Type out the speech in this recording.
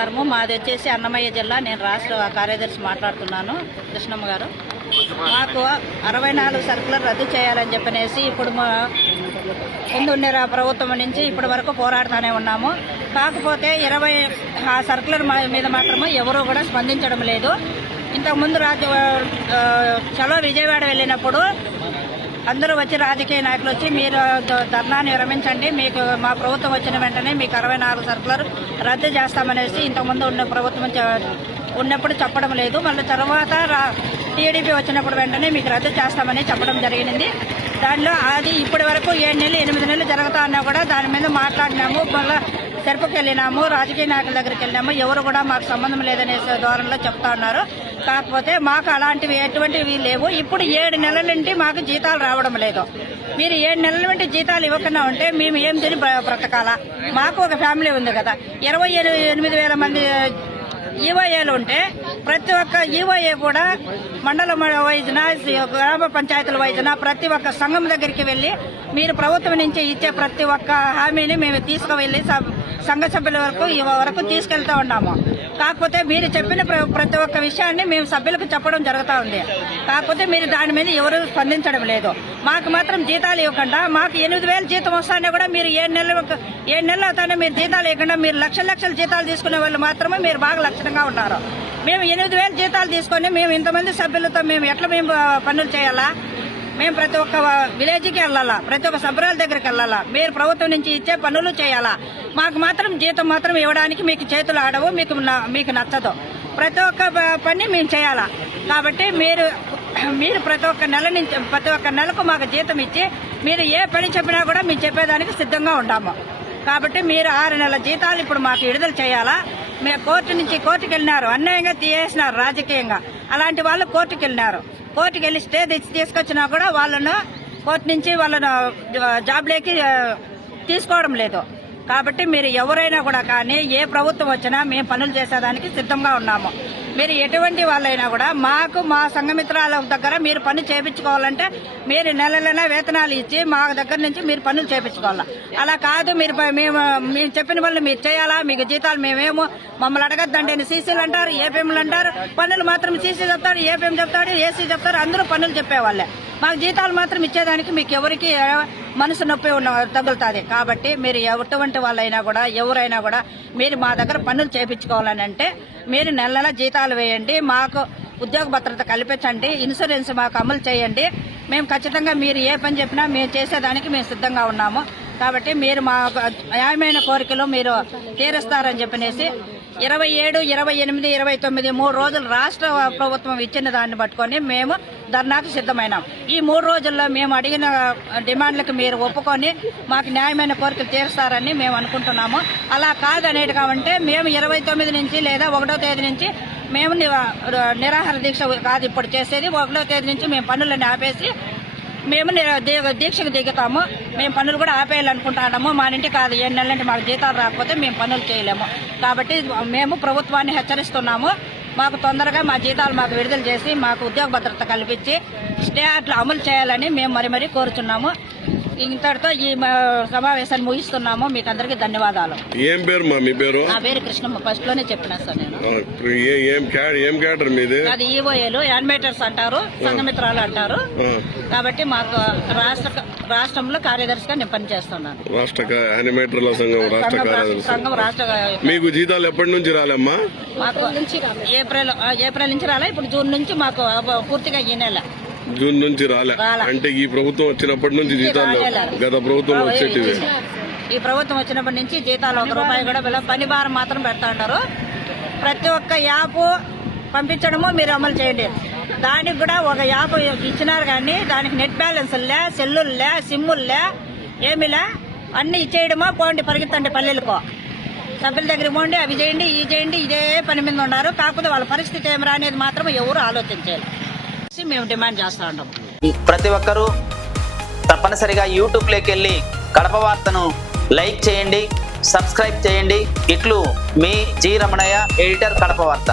నమస్కారము మాది వచ్చేసి అన్నమయ్య జిల్లా. నేను రాష్ట్ర కార్యదర్శి మాట్లాడుతున్నాను. కృష్ణమ్మ గారు. మాకు అరవై నాలుగు సరుకులు రద్దు చేయాలని చెప్పనేసి ఇప్పుడు మా ఎందున్నర ప్రభుత్వం నుంచి ఇప్పటి వరకు పోరాడుతూనే ఉన్నాము. కాకపోతే ఇరవై ఆ సరుకుల మా- మీద మాత్రము ఎవరూ కూడా స్పందించడం లేదు. ఇంతకుముందు రాజు చలో విజయవాడ వెళ్ళినప్పుడు అందరూ వచ్చి రాజకీయ నాయకులు వచ్చి మీరు ధర్నా ధర్నాన్ని విరమించండి. మీకు మా ప్రభుత్వం వచ్చిన వెంటనే మీకు అరవై నాలుగు సరుకులు రద్దు చేస్తామనేసి ఇంతకుముందు ఉన్న ప్రభుత్వం చ- ఉన్నప్పుడు చెప్పడం లేదు. మళ్ళీ తర్వాత రా- టీడీపీ వచ్చినప్పుడు వెంటనే మీకు రద్దు చేస్తామని చెప్పడం జరిగింది దానిలో అది ఇప్పటి వరకు ఏడు నెలలు ఎనిమిది నెలలు జరుగుతా ఉన్నా కూడా దాని మీద మాట్లాడినాము. మళ్ళీ తెరపుకి వెళ్ళినాము రాజకీయ నాయకుల దగ్గరికి వెళ్ళినాము. ఎవరు కూడా మాకు సంబంధం లేదనే ధోరణిలో చెప్తా ఉన్నారు. కాకపోతే మాకు అలాంటివి ఎటువంటివి లేవు. ఇప్పుడు ఏడు నెలల నుండి మాకు జీతాలు రావడం లేదు. మీరు ఏడు నెలల నుండి జీతాలు ఇవ్వకుండా ఉంటే మేము ఏం తిని బ్రతకాలా? మాకు ఒక ఫ్యామిలీ ఉంది కదా. ఇరవై ఎనిమిది ఎనిమిది వేల మంది ఈవోఏలు ఉంటే ప్రతి ఒక్క ఈవోఏ కూడా మండల వైద్యన గ్రామ పంచాయతీల వైద్యన ప్రతి ఒక్క సంఘం దగ్గరికి వెళ్ళి మీరు ప్రభుత్వం నుంచి ఇచ్చే ప్రతి ఒక్క హామీని మేము తీసుకువెళ్ళి స- సంఘ సభ్యుల వరకు వరకు తీసుకెళ్తా ఉన్నాము. కాకపోతే మీరు చెప్పిన ప్ర- ప్రతి ఒక్క విషయాన్ని మేము సభ్యులకు చెప్పడం జరుగుతూ ఉంది. కాకపోతే మీరు దాని మీద ఎవరు స్పందించడం లేదు. మాకు మాత్రం జీతాలు ఇవ్వకుండా మాకు ఎనిమిది వేలు జీతం వస్తానే కూడా మీరు ఏడు నెలలు ఏడు నెలలు అవుతానే మీరు జీతాలు ఇవ్వకుండా మీరు లక్షల లక్షల జీతాలు తీసుకునే వాళ్ళు మాత్రమే మీరు బాగా లక్షణంగా ఉన్నారు. మేము ఎనిమిది వేలు జీతాలు తీసుకొని మేము ఇంతమంది సభ్యులతో మేము ఎట్లా మేము పనులు చేయాలా? మేము ప్రతి ఒక్క విలేజ్కి వెళ్ళాలా ప్రతి ఒక్క సభ్యురాల దగ్గరికి వెళ్ళాలా మీరు ప్రభుత్వం నుంచి ఇచ్చే పనులు చేయాలా? మాకు మాత్రం జీతం మాత్రం ఇవ్వడానికి మీకు చేతులు ఆడవు మీకు న- మీకు నచ్చదు. ప్రతి ఒక్క పని మేము చేయాలా? కాబట్టి మీరు మీరు ప్రతి ఒక్క నెల నుంచి ప్రతి ఒక్క నెలకు మాకు జీతం ఇచ్చి మీరు ఏ పని చెప్పినా కూడా మేము చెప్పేదానికి సిద్ధంగా ఉంటాము. కాబట్టి మీరు ఆరు నెలల జీతాలు ఇప్పుడు మాకు విడుదల చేయాలా? మేము కోర్టు నుంచి కోర్టుకు వెళ్ళినారు అన్యాయంగా తీయేసినారు రాజకీయంగా. అలాంటి వాళ్ళు కోర్టుకు వెళ్ళినారు కోర్టుకి వెళ్ళి స్టే తెచ్చి తీసుకొచ్చినా కూడా వాళ్ళను కోర్టు నుంచి వాళ్ళను జాబ్లోకి తీసుకోవడం లేదు. కాబట్టి మీరు ఎవరైనా కూడా కానీ ఏ ప్రభుత్వం వచ్చినా మేము పనులు చేసేదానికి సిద్ధంగా ఉన్నాము. మీరు ఎటువంటి వాళ్ళైనా కూడా మాకు మా సంఘమిత్రాల దగ్గర మీరు పని చేపించుకోవాలంటే మీరు నెలలైనా వేతనాలు ఇచ్చి మా దగ్గర నుంచి మీరు పనులు చేపించుకోవాలా? అలా కాదు మీరు మేము మేము చెప్పిన వాళ్ళు మీరు చేయాలా? మీకు జీతాలు మేమేమో మమ్మల్ని అడగద్దండి అని సీసీలు అంటారు ఏపీఎంలు అంటారు పనులు మాత్రం సీసీ చెప్తారు ఏపీఎం చెప్తాడు ఏసీ చెప్తారు అందరూ పనులు చెప్పేవాళ్ళే. మాకు జీతాలు మాత్రం ఇచ్చేదానికి మీకు ఎవరికి మనసు నొప్పి ఉన్న తగులుతుంది. కాబట్టి మీరు ఎటువంటి వాళ్ళైనా కూడా ఎవరైనా కూడా మీరు మా దగ్గర పనులు చేపించుకోవాలని అంటే మీరు నెల నెల జీతాలు వేయండి మాకు ఉద్యోగ భద్రత కల్పించండి ఇన్సూరెన్స్ మాకు అమలు చేయండి. మేము ఖచ్చితంగా మీరు ఏ పని చెప్పినా మేము చేసేదానికి మేము సిద్ధంగా ఉన్నాము. కాబట్టి మీరు మా న్యాయమైన కోరికలు మీరు తీరుస్తారని చెప్పనేసి ఇరవై ఏడు ఇరవై ఎనిమిది ఇరవై తొమ్మిది మూడు రోజులు రాష్ట్ర ప్రభుత్వం ఇచ్చిన దాన్ని పట్టుకొని మేము ధర్నాకు సిద్ధమైనాం. ఈ మూడు రోజుల్లో మేము అడిగిన డిమాండ్లకు మీరు ఒప్పుకొని మాకు న్యాయమైన కోరికలు తీరుస్తారని మేము అనుకుంటున్నాము. అలా కాదనేది కాబట్టి మేము ఇరవై తొమ్మిది నుంచి లేదా ఒకటో తేదీ నుంచి మేము నిరాహార దీక్ష కాదు ఇప్పుడు చేసేది. ఒకటో తేదీ నుంచి మేము పనులను ఆపేసి మేము దీక్షకు దిగుతాము. మేము పనులు కూడా ఆపేయాలనుకుంటున్నాము. మా ఇంటి కాదు ఏడు నెలంటే మాకు జీతాలు రాకపోతే మేము పనులు చేయలేము. కాబట్టి మేము ప్రభుత్వాన్ని హెచ్చరిస్తున్నాము. మాకు తొందరగా మా జీతాలు మాకు విడుదల చేసి మాకు ఉద్యోగ భద్రత కల్పించి స్టే అట్లా అమలు చేయాలని మేము మరి మరీ కోరుచున్నాము. ఇంతటితో ఈ మా సమావేశాన్ని ముగిస్తున్నాము. మీకు అందరికీ ధన్యవాదాలు. ఏం పేరు మా మీ పేరు? నా పేరు కృష్ణమ్మ. ఫస్ట్లోనే చెప్పిన సార్ నేను. ఏ- ఏం క్యా- ఏం క్యాటర్ మీది? అది ఈఓఏలు యానిమేటర్స్ అంటారు సంఘమిత్రాలు అంటారు. కాబట్టి మాకు రాష్ట్ర రాష్ట్రంలో కార్యదర్శిగా నేను పనిచేస్తున్నాను. రాష్ట్ర యానిమేటర్ల సంఘం రాష్ట్ర కార్యదర్శి. మీకు జీతాలు ఎప్పటి నుంచి రాలేమ్మా? మాకు ఏప్రిల్ ఏప్రిల్ నుంచి రాలే. ఇప్పుడు జూన్ నుంచి మాకు పూర్తిగా ఈ నెల. జూన్ నుంచి రాలే. అంటే ఈ ప్రభుత్వం వచ్చినప్పటి నుంచి జీతాలు. గత ప్రభుత్వంలో వచ్చేటివి. ఈ ప్రభుత్వం వచ్చినప్పటి నుంచి జీతాలు ఒక రూపాయి కూడా పని భారం మాత్రం పెడతా ఉంటారు ప్రతి ఒక్క యాప్ పంపించడము మీరు అమలు చేయండి. దానికి కూడా ఒక యాప్ ఇచ్చినారు కానీ దానికి నెట్ బ్యాలెన్స్ లే సెల్లులే సిమ్ములే ఏమిలే అన్ని ఇచ్చేయడమో పోండి పరిగెత్తండి పల్లెలకు. సభ్యుల దగ్గరికి పోండి అవి చేయండి ఇవి చేయండి ఇదే పని మీద ఉన్నారు. కాకపోతే వాళ్ళ పరిస్థితి ఏమిరా అనేది మాత్రం ఎవరు ఆలోచించాలి మేము డిమాండ్ చేస్తా ఉంటాం. ప్రతి ఒక్కరూ తప్పనిసరిగా యూట్యూబ్లోకి వెళ్ళి కడప వార్తను లైక్ చేయండి సబ్స్క్రైబ్ చేయండి. ఇట్లు మీ జి రమణయ్య ఎడిటర్ కడప వార్త.